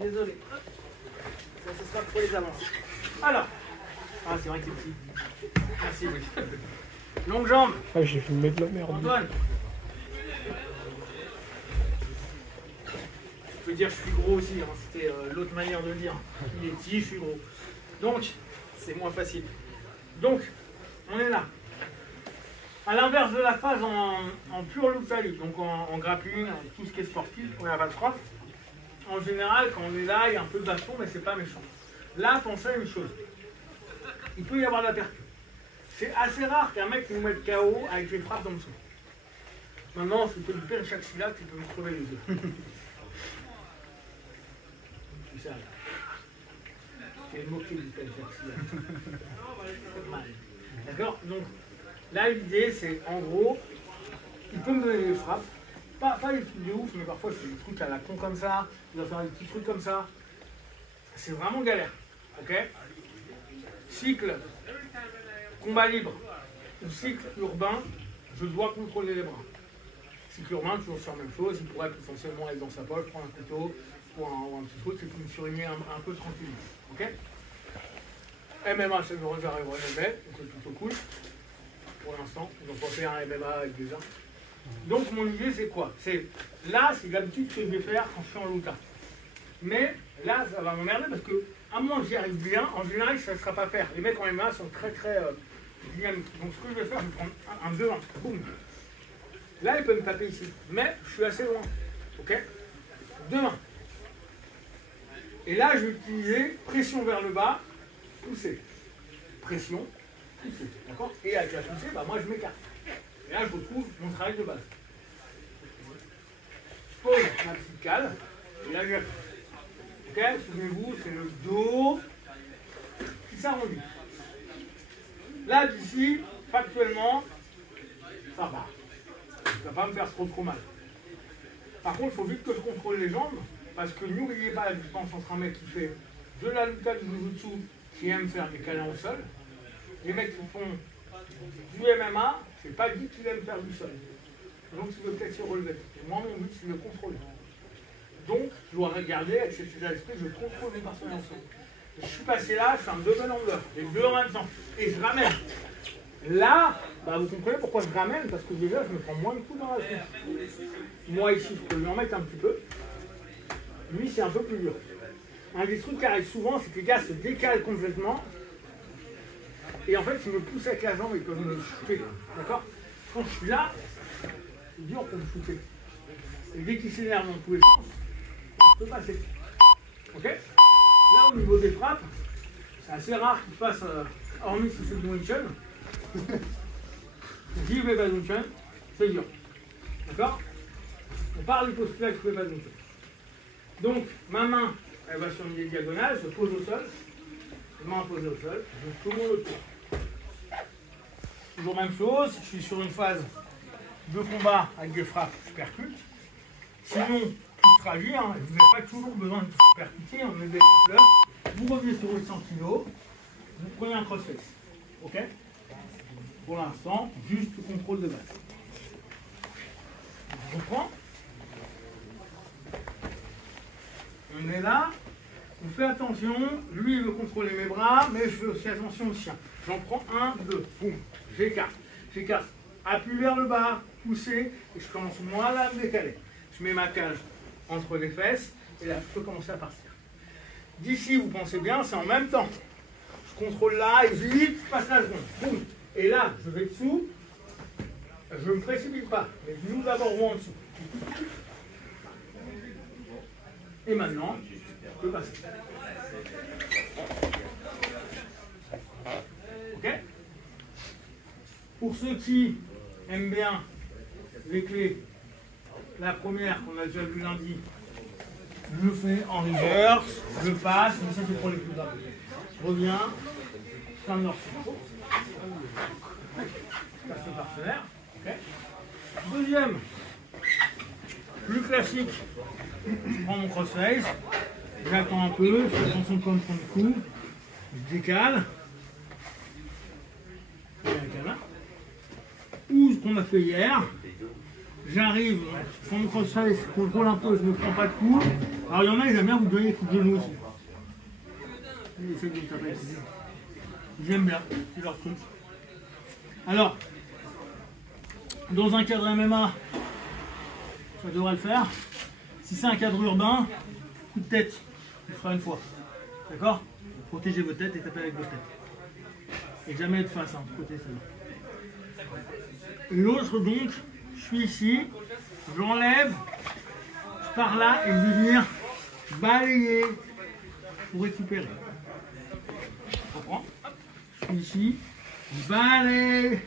Désolé. Ça, ce sera pour les avances. Alors. Ah, c'est vrai que c'est petit. Merci, oui. Longue jambe. Ah, j'ai filmé de la merde. Antoine. Je peux dire que je suis gros aussi, hein. C'était l'autre manière de le dire. Il est petit, je suis gros. Donc, c'est moins facile. Donc, on est là. À l'inverse de la phase en pure look value, donc en grappling, tout ce qui est sportif, on est à base prof. En général, quand on est là, il y a un peu de baston, mais c'est pas méchant. Là, pensez à une chose. Il peut y avoir de la percute. C'est assez rare qu'un mec nous mette KO avec les frappes dans le dessous. Maintenant, si tu fais du pench axilla, tu peux me crever les yeux. C'est ça. C'est moqué du pench axilla. C'est mal. D'accord? Donc, là, l'idée, c'est en gros, il peut me donner des frappes. Pas des trucs de ouf, mais parfois, c'est des trucs à la con comme ça. Il va faire des petits trucs comme ça. C'est vraiment galère. Ok? Cycle combat libre ou cycle urbain, je dois contrôler les bras. Cycle urbain, toujours sur la même chose. Il pourrait potentiellement être dans sa poche, prendre un couteau ou un petit truc et puis me surligner un peu tranquillement. Ok? MMA, c'est le j'arrive au MMA, donc c'est plutôt cool. Pour l'instant, ils ont pas fait un MMA avec des armes. Donc mon idée c'est quoi? C'est là, c'est l'habitude que je vais faire quand je suis en luta. Mais là, ça va m'emmerder parce que, à moins que j'y arrive bien, en général, ça ne sera pas faire. Les mecs en MMA sont très dynamiques. Donc ce que je vais faire, je vais prendre un 2-1. Boum. Là, il peut me taper ici. Mais je suis assez loin. Ok? 2-1. Et là, je vais utiliser pression vers le bas, pousser. Pression, pousser. D'accord? Et avec la poussée, bah, moi je m'écarte. Et là, je retrouve mon travail de base. Je pose ma petite cale. Et là, je... Ok, souvenez-vous, c'est le dos qui s'arrondit. Là, d'ici, factuellement, ça va. Ça ne va pas me faire trop mal. Par contre, il faut vite que je contrôle les jambes, parce que n'oubliez pas la différence entre un mec qui fait de la luta du jiu-jitsu, qui aime faire des câlins au sol. Les mecs qui font du MMA, c'est pas dit qu'il aime faire du sol. Donc, il veut peut-être se relever. Et moi, mon but, c'est de le contrôler. Donc, je dois regarder avec cet état d'esprit, je contrôle mes partenaires ensemble. Je suis passé là, je fais un double angler, les deux en même temps, et je ramène. Là, bah, vous comprenez pourquoi je ramène, parce que déjà, je me prends moins de coups dans la tête. Moi, ici, je peux lui en mettre un petit peu. Lui, c'est un peu plus dur. Un des trucs qui arrive souvent, c'est que les gars se décalent complètement. Et en fait, ils me poussent avec la jambe et ils peuvent me shooter. D'accord? Quand je suis là, c'est dur pour me shooter. Et dès qu'il s'énerve dans tous les sens, je peux passer. Ok? Là, au niveau des frappes, c'est assez rare qu'il passe, hormis si c'est du Wing Chun. J'y vais pas de Wing Chun, c'est dur. D'accord? On parle du postulat que je ne fais pas de Wing Chun. Donc, ma main, elle va sur une diagonale, je pose au sol. Main posée au sol, je tourne autour. Toujours même chose, je suis sur une phase de combat avec des frappes, je percute. Sinon, plus fragile, hein, vous n'avez pas toujours besoin de percuter, on est des grappleurs. Vous revenez sur le 100 kg, vous prenez un crossface. Ok? Pour l'instant, juste contrôle de base. Je reprends. On est là. On fait attention. Lui, il veut contrôler mes bras, mais je fais aussi attention au chien. J'en prends un, deux. Boum. J'écarte. J'écarte. Appuie vers le bas, pousser, et je commence moi là à me décaler. Je mets ma cage entre les fesses, et là, je peux commencer à partir. D'ici, vous pensez bien, c'est en même temps. Je contrôle là, et vite, je passe la seconde. Boum. Et là, je vais dessous. Je ne me précipite pas, mais nous d'abord ou en dessous. Et maintenant, je peux passer. Ok? Pour ceux qui aiment bien les clés, la première qu'on a déjà vue lundi, je le fais en reverse, je passe, mais ça c'est pour les plus graves. Je reviens, je fais un nord-sud. Je passe le partenaire. Okay. Deuxième, plus classique, je prends mon crossface, j'attends un peu, je fais attention de ne pas me prendre le coup, je décale, ou ce qu'on a fait hier, j'arrive, je prends mon crossface, je contrôle un peu, je ne me prends pas de coup, Alors il y en a, ils aiment bien vous donner des coups de genoux aussi. Ils essaient de me taper. Ils aiment bien, c'est leur truc. Alors, dans un cadre MMA, ça devrait le faire. Si c'est un cadre urbain, coup de tête, il fera une fois. D'accord? Protégez vos têtes et tapez avec vos têtes. Et jamais de face, hein, côté celle-là. L'autre donc, je suis ici, j'enlève, je pars là et je vais venir balayer pour récupérer. Je reprends, je suis ici, je balaye,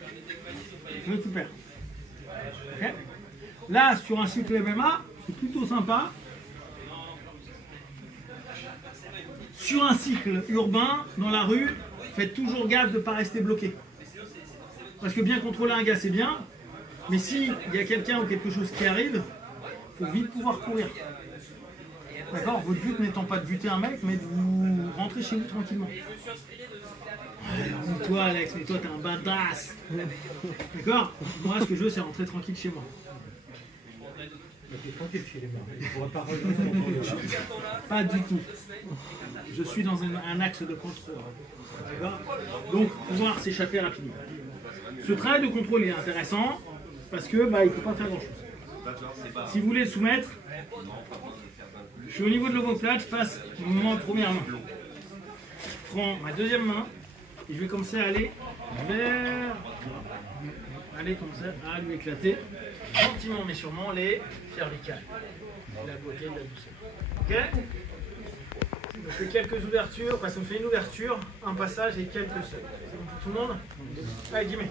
je récupère. Okay. Là, sur un cycle MMA, c'est plutôt sympa. Sur un cycle urbain, dans la rue, faites toujours gaffe de ne pas rester bloqué. Parce que bien contrôler un gars, c'est bien. Mais s'il y a quelqu'un ou quelque chose qui arrive, il faut vite pouvoir courir. D'accord? Votre but n'étant pas de buter un mec, mais de vous rentrer chez vous tranquillement. Alors, toi, Alex, mais toi, t'es un badass. D'accord? Moi, ce que je veux, c'est rentrer tranquille chez moi. Pas du tout. Je suis dans un axe de contrôle. D'accord? Donc, pouvoir s'échapper rapidement. Ce travail de contrôle est intéressant parce que il ne peut pas faire grand chose. Si vous voulez le soumettre, je suis au niveau de l'omoplate, je passe ma première main. Je prends ma deuxième main et je vais commencer à aller vers. Allez, commencer à lui éclater gentiment mais sûrement les cervicales. La beauté de la douceur. Ok? On fait quelques ouvertures, enfin, ça me fait une ouverture, un passage et quelques seuils. C'est bon pour tout le monde? Allez, dis-moi.